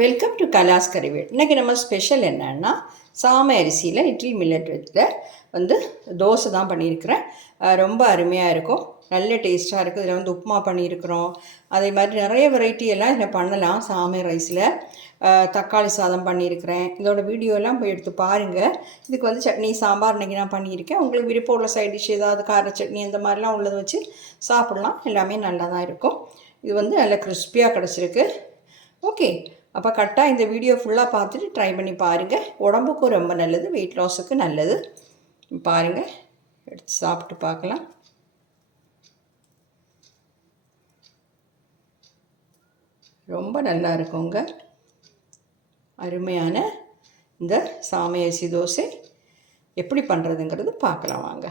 Welcome to கலாஸ் கறிவேல் இன்றைக்கி நம்ம special என்னன்னா சாமை அரிசியில் இட்லி மில்லட் வச்சு வந்து தோசை தான் பண்ணியிருக்கிறேன். ரொம்ப அருமையாக இருக்கும். நல்ல டேஸ்ட்டாக இருக்குது இதில் வந்து உப்புமா பண்ணியிருக்கிறோம். அதே மாதிரி நிறைய வெரைட்டி எல்லாம் இதில் பண்ணலாம். சாமை ரைஸில் தக்காளி சாதம் பண்ணியிருக்கிறேன். இதோட வீடியோலாம் போய் எடுத்து பாருங்கள் இதுக்கு வந்து சட்னி சாம்பார் இன்றைக்கி நான் பண்ணியிருக்கேன். உங்களுக்கு விருப்பம் உள்ள சைட் டிஷ் ஏதாவது கார சட்னி அந்த மாதிரிலாம் உள்ளதை வச்சு சாப்பிட்லாம். எல்லாமே நல்லா தான் இருக்கும். இது வந்து நல்ல கிறிஸ்பியாக கிடச்சிருக்கு. ஓகே அப்போ கரெக்டாக இந்த வீடியோ ஃபுல்லாக பார்த்துட்டு ட்ரை பண்ணி பாருங்கள் உடம்புக்கும் ரொம்ப நல்லது வெயிட் லாஸுக்கு நல்லது. பாருங்கள் எடுத்து சாப்பிட்டு பார்க்கலாம். ரொம்ப நல்லா இருக்குங்க. அருமையான இந்த சாமையரிசி தோசை. எப்படி பண்ணுறதுங்கிறது பார்க்கலாம் வாங்க.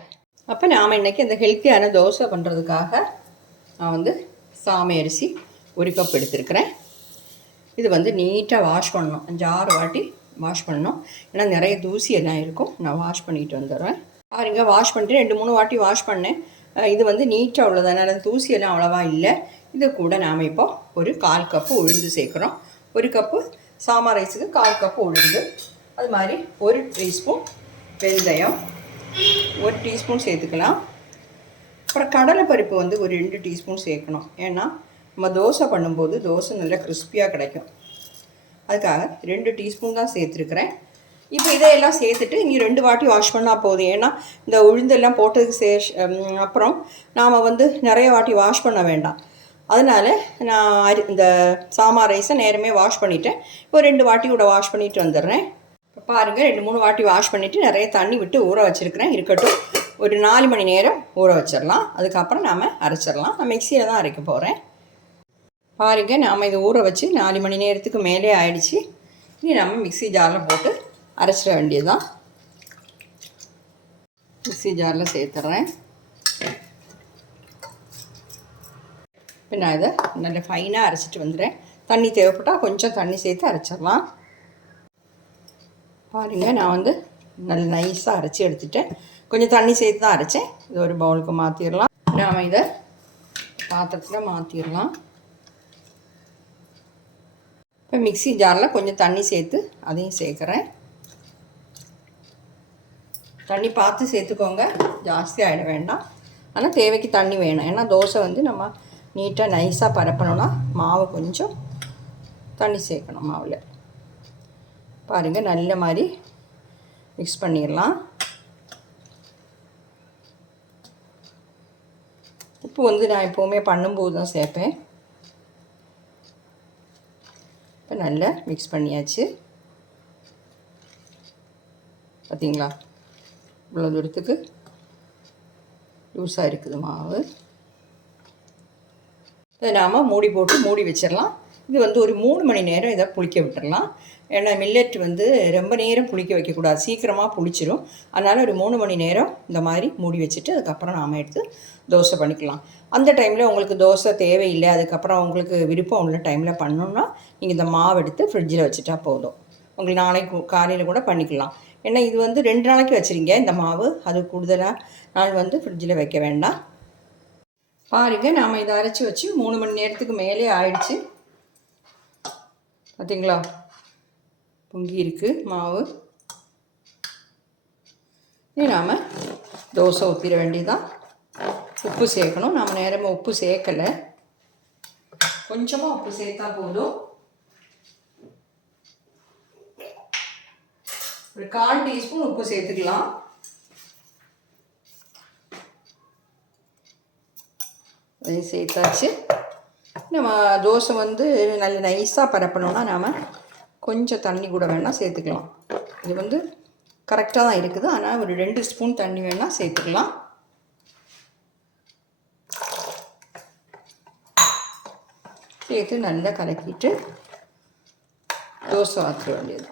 அப்போ நாம் இன்றைக்கி இந்த ஹெல்த்தியான தோசை பண்ணுறதுக்காக நான் வந்து சாமையரிசி ஒரு கப் எடுத்திருக்கிறேன். இது வந்து நீட்டாக வாஷ் பண்ணணும். அஞ்சாறு வாட்டி வாஷ் பண்ணணும். ஏன்னா நிறைய தூசி எல்லாம் இருக்கும். நான் வாஷ் பண்ணிட்டு வந்துடுறேன். பாருங்க வாஷ் பண்ணிட்டு ரெண்டு மூணு வாட்டி வாஷ் பண்ணேன். இது வந்து நீட்டாக உள்ளது அதனால் தூசி எல்லாம் அவ்வளோவா இல்லை. இது கூட நாம் இப்போ ஒரு கால் கப்பு உளுந்து சேர்க்குறோம். ஒரு கப்பு சாம்பார் ரைஸுக்கு கால் கப்பு உளுந்து. அது மாதிரி ஒரு டீஸ்பூன் வெந்தயம். ஒரு டீஸ்பூன் சேர்த்துக்கலாம். அப்புறம் கடலைப்பருப்பு வந்து ஒரு ரெண்டு டீஸ்பூன் சேர்க்கணும். ஏன்னா நம்ம தோசை பண்ணும்போது தோசை நல்லா கிறிஸ்பியாக கிடைக்கும். அதுக்காக ரெண்டு டீஸ்பூன் தான் சேர்த்துருக்குறேன். இப்போ இதையெல்லாம் சேர்த்துட்டு இனி ரெண்டு வாட்டி வாஷ் பண்ணால் போதும். ஏன்னா இந்த உளுந்தெல்லாம் போட்டதுக்கு சே அப்புறம் நாம் வந்து நிறைய வாட்டி வாஷ் பண்ண வேண்டாம். அதனால் நான் அரி இந்த சாமா ரைஸை நேரமே வாஷ் பண்ணிவிட்டேன் இப்போ ரெண்டு வாட்டி கூட வாஷ் பண்ணிட்டு வந்துடுறேன். இப்போ பாருங்கள் ரெண்டு மூணு வாட்டி வாஷ் பண்ணிவிட்டு நிறைய தண்ணி விட்டு ஊற வச்சுருக்கிறேன். இருக்கட்டும் ஒரு நாலு மணி நேரம் ஊற வச்சிடலாம். அதுக்கப்புறம் நாம் அரைச்சிடலாம். நான் மிக்சியில் தான் அரைக்க போகிறேன் பாருங்க நாம் இதை ஊற வச்சு நாலு மணி நேரத்துக்கு மேலே ஆயிடுச்சு. இனி நம்ம மிக்ஸி ஜாரில் போட்டு அரைச்சிட வேண்டியதுதான். மிக்ஸி ஜாரில் சேர்த்துட்றேன் இப்போ நான் இதை நல்ல ஃபைனாக அரைச்சிட்டு வந்துடுறேன். தண்ணி தேவைப்பட்டால் கொஞ்சம் தண்ணி சேர்த்து அரைச்சிடலாம். பாருங்கள் நான் வந்து நல்ல நைஸாக அரைச்சி எடுத்துட்டேன். கொஞ்சம் தண்ணி சேர்த்து தான் அரைச்சேன். இது ஒரு பவுலுக்கு மாற்றிடலாம் நாம் இதை பாத்திரத்தில் மாற்றிடலாம் இப்போ மிக்ஸி ஜாரில் கொஞ்சம் தண்ணி சேர்த்து அதையும் சேர்க்குறேன். தண்ணி பார்த்து சேர்த்துக்கோங்க. ஜாஸ்தி ஆகிட வேண்டாம். ஆனால் தேவைக்கு தண்ணி வேணும். ஏன்னா தோசை வந்து நம்ம நீட்டாக நைஸாக பரப்பணும்னா மாவு கொஞ்சம் தண்ணி சேர்க்கணும் மாவில். பாருங்கள் நல்ல மாதிரி மிக்ஸ் பண்ணிடலாம். உப்பு வந்து நான் எப்போவுமே பண்ணும்போது தான் சேர்ப்பேன். இப்போ நல்லா மிக்ஸ் பண்ணியாச்சு. பார்த்தீங்களா? இவ்வளோ தூரத்துக்கு லூஸாக இருக்குது மாவு. இதை நாம் மூடி போட்டு மூடி வச்சிடலாம். இது வந்து ஒரு மூணு மணி நேரம் இதை புளிக்க விட்டுடலாம் ஏன்னா மில்லட் வந்து ரொம்ப நேரம் புளிக்க வைக்கக்கூடாது. சீக்கிரமாக புளிச்சிரும். அதனால் ஒரு மூணு மணி நேரம் இந்த மாதிரி மூடி வச்சுட்டு அதுக்கப்புறம் நாம் எடுத்து தோசை பண்ணிக்கலாம். அந்த டைமில் உங்களுக்கு தோசை தேவையில்லை அதுக்கப்புறம் உங்களுக்கு விருப்பம் உள்ள டைமில் பண்ணணும்னா நீங்கள் இந்த மாவு எடுத்து ஃப்ரிட்ஜில் வச்சுட்டா போதும். உங்களுக்கு நாளைக்கு காலையில் கூட பண்ணிக்கலாம். ஏன்னா இது வந்து ரெண்டு நாளைக்கு வச்சுருங்க இந்த மாவு. அது கூடுதலாக நாள் வந்து ஃப்ரிட்ஜில் வைக்க வேண்டாம். பாருங்க நாம் இதை அரைச்சி வச்சு மூணு மணி நேரத்துக்கு மேலே ஆயிடுச்சு. பார்த்தீங்களா பொங்கி இருக்கு மாவு. இனி நாம் தோசை ஊற்றிட வேண்டியதான் உப்பு சேர்க்கணும். நாம் நேரமாக உப்பு சேர்க்கலை. கொஞ்சமாக உப்பு சேர்த்தா போதும். ஒரு கால் டீஸ்பூன் உப்பு சேர்த்துக்கலாம். அதையும் சேர்த்தாச்சு. நம்ம தோசை வந்து நல்ல நைஸாக பரப்பணும்னா நாம் கொஞ்சம் தண்ணி கூட வேணால் சேர்த்துக்கலாம். இது வந்து கரெக்டாக தான் இருக்குது. ஆனால் ஒரு ரெண்டு ஸ்பூன் தண்ணி வேணால் சேர்த்துக்கலாம். சேர்த்து நல்லா கலக்கிட்டு தோசை ஆற்ற வேண்டியது.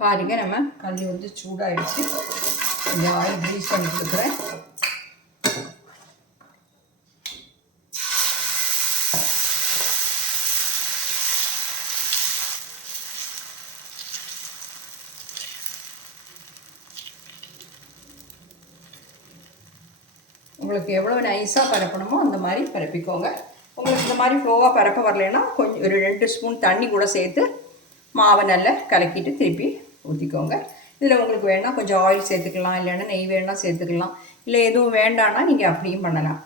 பாருங்க நம்ம கல் வந்து சூடாயிடுச்சு. கொஞ்சம் ஆயில் க்ரீஸ் பண்ணி கொடுக்குறேன். உங்களுக்கு எவ்வளோ நைஸாக பரப்பணுமோ அந்த மாதிரி பரப்பிக்கோங்க. உங்களுக்கு இந்த மாதிரி ஃப்ளோவாக பரப்ப வரலைன்னா கொஞ்சம் ஒரு ரெண்டு ஸ்பூன் தண்ணி கூட சேர்த்து மாவை நல்லா கலக்கிட்டு திருப்பி ஊற்றிக்கோங்க இதில் உங்களுக்கு வேணால் கொஞ்சம் ஆயில் சேர்த்துக்கலாம். இல்லைன்னா நெய் வேணால் சேர்த்துக்கலாம். இல்லை எதுவும் வேண்டான்னா நீங்கள் அப்படியும் பண்ணலாம்.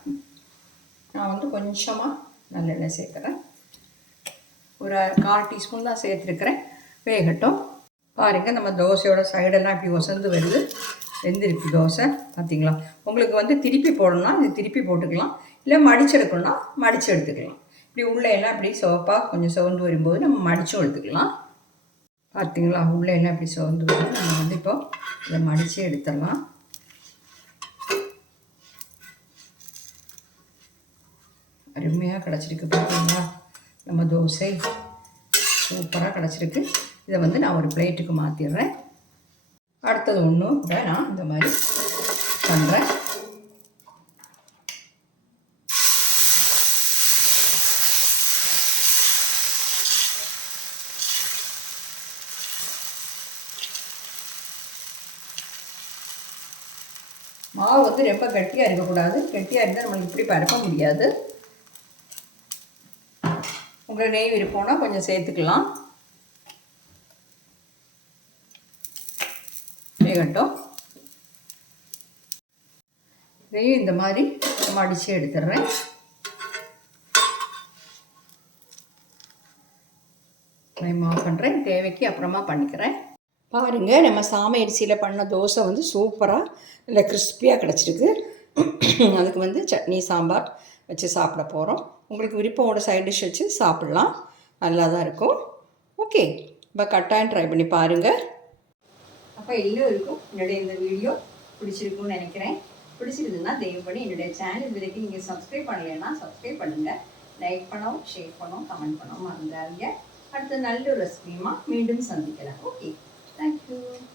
நான் வந்து கொஞ்சமாக நல்லெண்ணெய் சேர்க்குறேன் ஒரு கால் டீஸ்பூன் தான் சேர்த்துருக்குறேன். வேகட்டும். பாருங்கள் நம்ம தோசையோட சைடெல்லாம் இப்படி ஒசந்து வருது. வெந்திருக்கு தோசை. பார்த்தீங்களா உங்களுக்கு வந்து திருப்பி போடணும்னா இது திருப்பி போட்டுக்கலாம். இல்லை மடிச்சு மடித்து எடுத்துக்கலாம். இப்படி உள்ளே எல்லாம் இப்படி சிவப்பாக கொஞ்சம் சிவந்து வரும்போது நம்ம மடிச்சும் எடுத்துக்கலாம். பார்த்தீங்களா உள்ளே எல்லாம் இப்படி சோர்ந்து வரும் நம்ம வந்து இப்போ இதை மடித்து எடுத்துடலாம். அருமையாக கிடச்சிருக்கு பார்த்தீங்களா நம்ம தோசை சூப்பராக கிடச்சிருக்கு. இதை வந்து நான் ஒரு பிளேட்டுக்கு மாற்றிடுறேன் அடுத்தது ஒன்றும் கூட நான் இந்த மாதிரி பண்ணுறேன் மாவு வந்து ரொம்ப கட்டியாக இருக்கக்கூடாது. கட்டியாக இருந்தால் நம்மளுக்கு இப்படி பரப்ப முடியாது. உங்களுக்கு நெய் விருப்பம்னா கொஞ்சம் சேர்த்துக்கலாம். வேகட்டும் இதையும் இந்த மாதிரி மடித்து எடுத்துடுறேன். நான் ஆஃப் பண்ணுறேன் தேவைக்கு அப்புறமா பண்ணிக்கிறேன். பாருங்கள் நம்ம சாமை அரிசியில் பண்ண தோசை வந்து சூப்பராக இல்லை கிறிஸ்பியாக கிடச்சிருக்கு. அதுக்கு வந்து சட்னி சாம்பார் வச்சு சாப்பிட போகிறோம் உங்களுக்கு விருப்பமோட சைட் டிஷ் வச்சு சாப்பிட்லாம். நல்லா தான் இருக்கும். ஓகே இப்போ கட்டாயம் ட்ரை பண்ணி பாருங்கள் அப்போ எல்லோருக்கும் என்னுடைய இந்த வீடியோ பிடிச்சிருக்கும்னு நினைக்கிறேன். பிடிச்சிருந்ததுன்னா தயவு பண்ணி என்னுடைய சேனல் இது வரைக்கும் நீங்கள் சப்ஸ்கிரைப் பண்ணலைன்னா சப்ஸ்கிரைப் பண்ணுங்கள் லைக் பண்ணவும் ஷேர் பண்ணவும் கமெண்ட் பண்ணவும் மறந்துடாதீங்க. அடுத்த நல்ல ஒரு ரெசிபியுமா மீண்டும் சந்திக்கலாம். Okay Thank you.